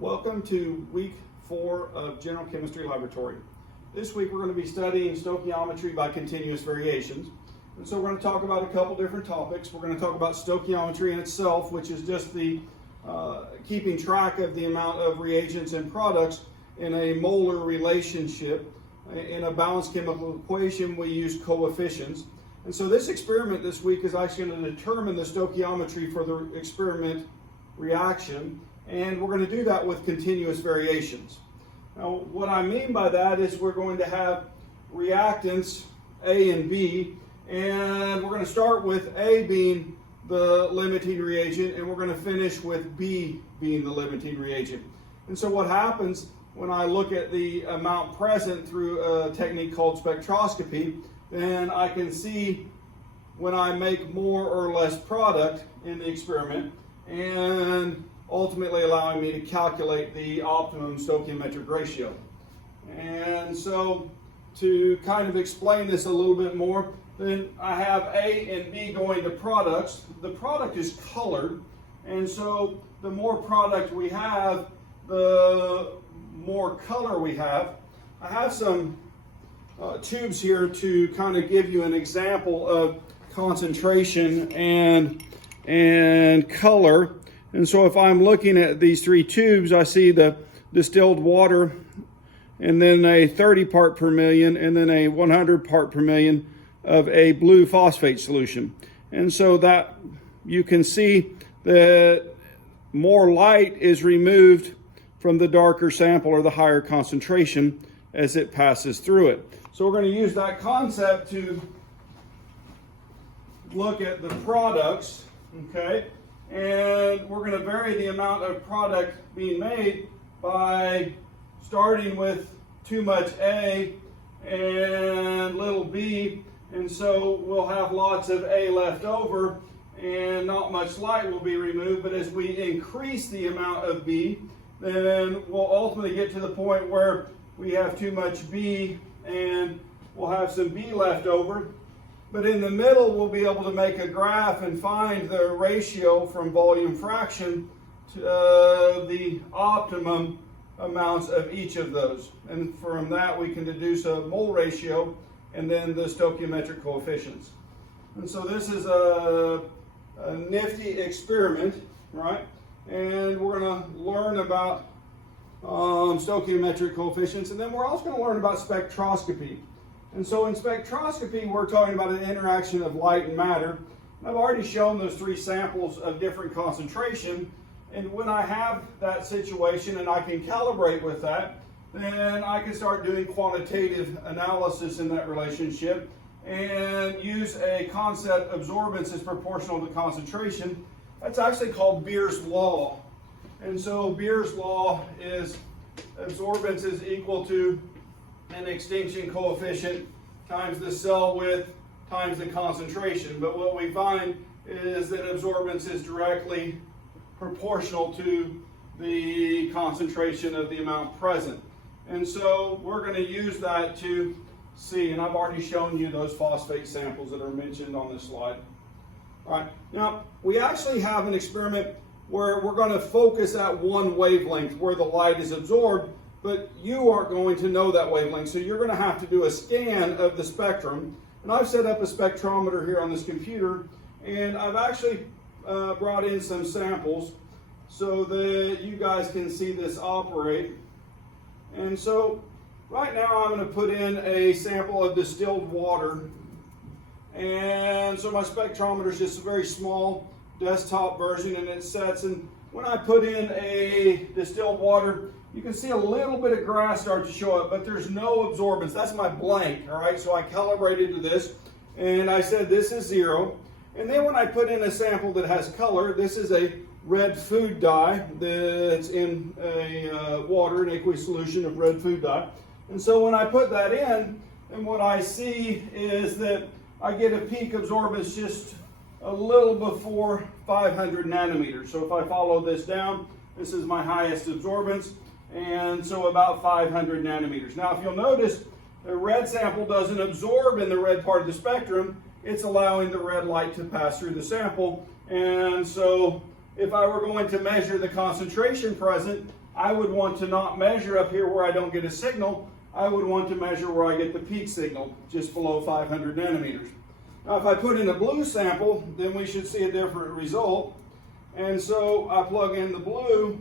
Welcome to week 4 of General Chemistry Laboratory. This week we're going to be studying stoichiometry by continuous variations. And so we're going to talk about a couple different topics. We're going to talk about stoichiometry in itself, which is just the keeping track of the amount of reagents and products in a molar relationship. In a balanced chemical equation, we use coefficients. And so this experiment this week is actually going to determine the stoichiometry for the experiment reaction. And we're going to do that with continuous variations. Now, what I mean by that is we're going to have reactants A and B, and we're going to start with A being the limiting reagent, and we're going to finish with B being the limiting reagent. And so what happens when I look at the amount present through a technique called spectroscopy, then I can see when I make more or less product in the experiment, and ultimately allowing me to calculate the optimum stoichiometric ratio. And so to kind of explain this a little bit more, then I have A and B going to products. The product is colored, and so the more product we have, the more color we have. I have some tubes here to kind of give you an example of concentration and color. And so if I'm looking at these three tubes, I see the distilled water, and then a 30 part per million, and then a 100 part per million of a blue phosphate solution. And so that you can see that more light is removed from the darker sample or the higher concentration as it passes through it. So we're going to use that concept to look at the products, okay? And we're going to vary the amount of product being made by starting with too much A and little b. And so we'll have lots of A left over and not much light will be removed. But as we increase the amount of B, then we'll ultimately get to the point where we have too much B and we'll have some B left over. But in the middle, we'll be able to make a graph and find the ratio from volume fraction to the optimum amounts of each of those. And from that, we can deduce a mole ratio and then the stoichiometric coefficients. And so this is a nifty experiment, right? And we're going to learn about stoichiometric coefficients, and then we're also going to learn about spectroscopy. And so in spectroscopy, we're talking about an interaction of light and matter. I've already shown those three samples of different concentration. And when I have that situation and I can calibrate with that, then I can start doing quantitative analysis in that relationship and use a concept, absorbance is proportional to concentration. That's actually called Beer's law. And so Beer's law is absorbance is equal to an extinction coefficient times the cell width times the concentration. But what we find is that absorbance is directly proportional to the concentration of the amount present. And so we're going to use that to see, and I've already shown you those phosphate samples that are mentioned on this slide. All right, now we actually have an experiment where we're going to focus at one wavelength where the light is absorbed, but you aren't going to know that wavelength, so you're going to have to do a scan of the spectrum. And I've set up a spectrometer here on this computer, and I've actually brought in some samples so that you guys can see this operate. And so right now I'm going to put in a sample of distilled water. And so my spectrometer is just a very small desktop version, and it sets. And when I put in a distilled water, you can see a little bit of grass start to show up, but there's no absorbance. That's my blank, all right? So I calibrated to this, and I said this is 0. And then when I put in a sample that has color, this is a red food dye that's in a water, an aqueous solution of red food dye. And so when I put that in, and what I see is that I get a peak absorbance just a little before 500 nanometers. So if I follow this down, this is my highest absorbance, and so about 500 nanometers. Now if you'll notice, the red sample doesn't absorb in the red part of the spectrum, it's allowing the red light to pass through the sample. And so if I were going to measure the concentration present, I would want to not measure up here where I don't get a signal. I would want to measure where I get the peak signal, just below 500 nanometers. Now, if I put in a blue sample, then we should see a different result. And so I plug in the blue,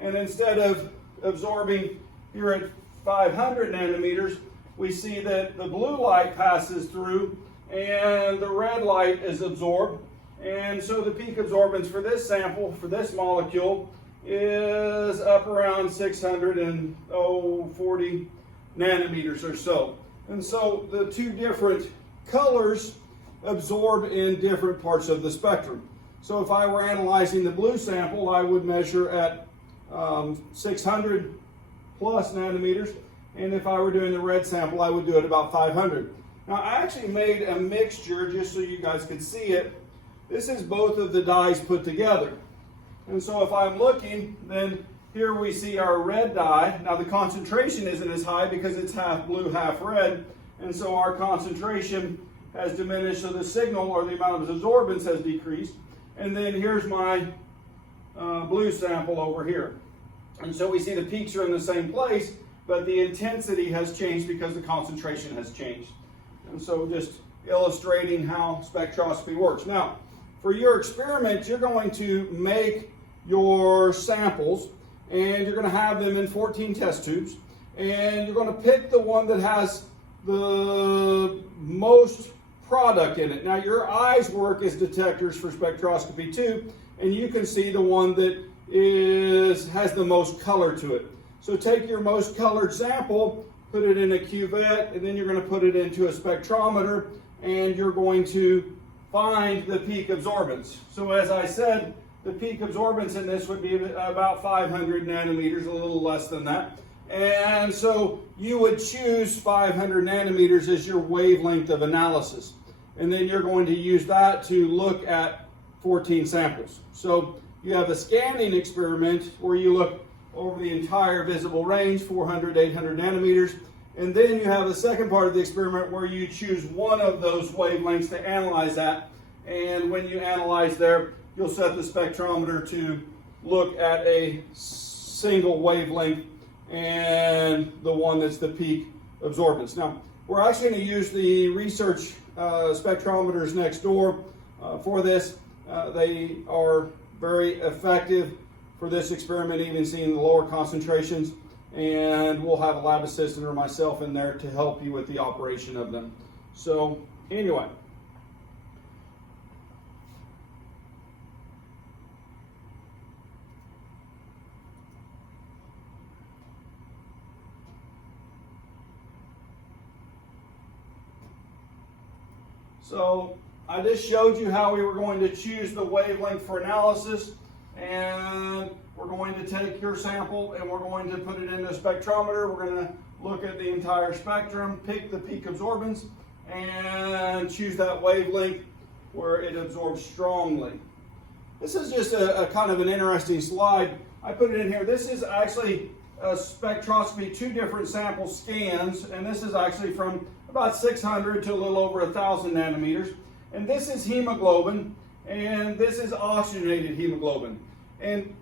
and instead of absorbing here at 500 nanometers, we see that the blue light passes through and the red light is absorbed. And so the peak absorbance for this sample, for this molecule, is up around 640 nanometers or so. And so the two different colors absorb in different parts of the spectrum. So if I were analyzing the blue sample, I would measure at 600 plus nanometers. And if I were doing the red sample, I would do it about 500. Now, I actually made a mixture just so you guys could see it. This is both of the dyes put together. And so if I'm looking, then here we see our red dye. Now the concentration isn't as high because it's half blue, half red. And so our concentration has diminished, so the signal or the amount of absorbance has decreased. And then here's my blue sample over here. And so we see the peaks are in the same place, but the intensity has changed because the concentration has changed. And so just illustrating how spectroscopy works. Now, for your experiment, you're going to make your samples, and you're going to have them in 14 test tubes, and you're going to pick the one that has the most product in it. Now, your eyes work as detectors for spectroscopy too, and you can see the one that has the most color to it. So take your most colored sample, put it in a cuvette, and then you're going to put it into a spectrometer, and you're going to find the peak absorbance. So as I said, the peak absorbance in this would be about 500 nanometers, a little less than that. And so you would choose 500 nanometers as your wavelength of analysis. And then you're going to use that to look at 14 samples. So you have a scanning experiment where you look over the entire visible range, 400, 800 nanometers. And then you have the second part of the experiment where you choose one of those wavelengths to analyze that. And when you analyze there, you'll set the spectrometer to look at a single wavelength and the one that's the peak absorbance. Now, we're actually going to use the research spectrometers next door for this. They are very effective for this experiment, even seeing the lower concentrations. And we'll have a lab assistant or myself in there to help you with the operation of them. So anyway. So I just showed you how we were going to choose the wavelength for analysis, and we're going to take your sample and we're going to put it in a spectrometer. We're going to look at the entire spectrum, pick the peak absorbance, and choose that wavelength where it absorbs strongly. This is just a kind of an interesting slide. I put it in here. This is actually a spectroscopy, 2 different sample scans, and this is actually from about 600 to a little over 1,000 nanometers. And this is hemoglobin, and this is oxygenated hemoglobin. And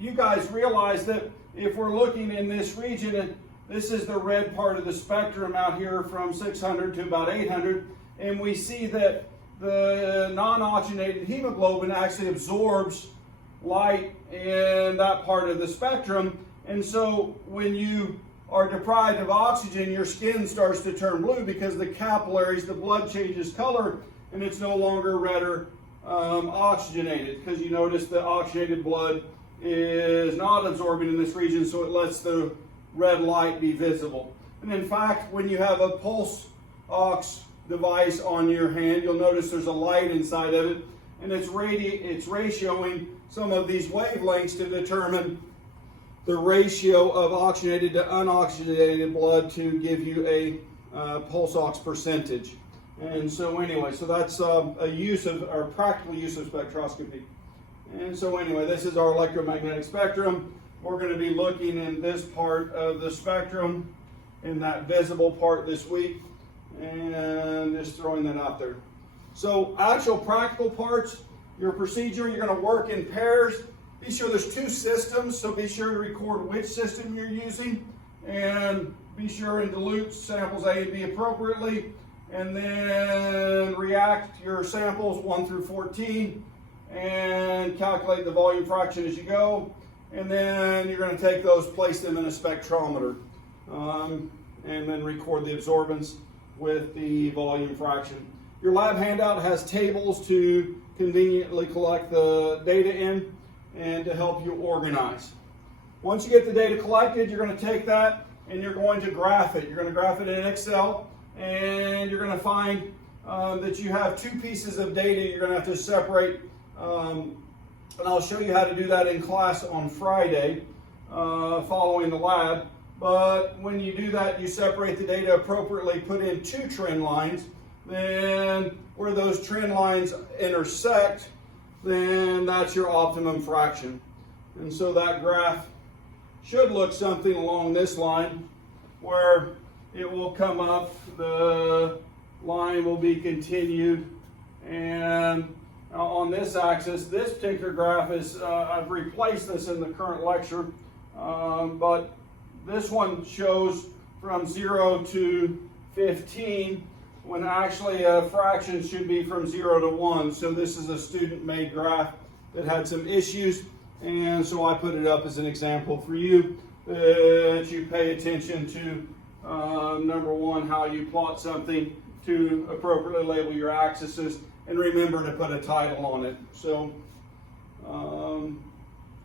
you guys realize that if we're looking in this region, and this is the red part of the spectrum out here from 600 to about 800, and we see that the non-oxygenated hemoglobin actually absorbs light in that part of the spectrum. And so when you are deprived of oxygen, your skin starts to turn blue because the capillaries, the blood changes color, and it's no longer red or oxygenated, because you notice the oxygenated blood is not absorbing in this region, so it lets the red light be visible. And in fact, when you have a pulse ox device on your hand, you'll notice there's a light inside of it, and it's ratioing some of these wavelengths to determine the ratio of oxygenated to unoxygenated blood to give you a pulse ox percentage. And so anyway, so that's a use of, or practical use of spectroscopy. And so anyway, this is our electromagnetic spectrum. We're going to be looking in this part of the spectrum, in that visible part this week, and just throwing that out there. So actual practical parts, your procedure, you're going to work in pairs. Be sure there's two systems, so be sure to record which system you're using, and be sure and dilute samples A and B appropriately, and then react your samples 1 through 14 and calculate the volume fraction as you go, and then you're going to take those, place them in a spectrometer, and then record the absorbance with the volume fraction. Your lab handout has tables to conveniently collect the data in and to help you organize. Once you get the data collected, you're going to take that and you're going to graph it. You're going to graph it in Excel, and you're going to find that you have two pieces of data you're going to have to separate, and I'll show you how to do that in class on Friday following the lab. But when you do that, you separate the data appropriately, put in two trend lines, then where those trend lines intersect, then that's your optimum fraction. And so that graph should look something along this line, where it will come up, the line will be continued, and on this axis, this particular graph is, I've replaced this in the current lecture, but this one shows from 0 to 15, when actually a fraction should be from 0 to 1. So this is a student-made graph that had some issues, and so I put it up as an example for you, that you pay attention to, number one, how you plot something, to appropriately label your axes, and remember to put a title on it. So, all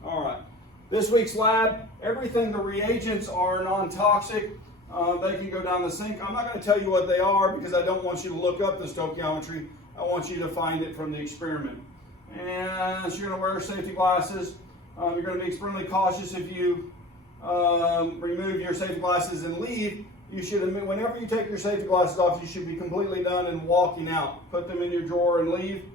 right. This week's lab, everything, the reagents are non-toxic. They can go down the sink. I'm not going to tell you what they are because I don't want you to look up the stoichiometry. I want you to find it from the experiment. And so you're going to wear safety glasses. You're going to be extremely cautious if you remove your safety glasses and leave. You should, whenever you take your safety glasses off, you should be completely done and walking out. Put them in your drawer and leave.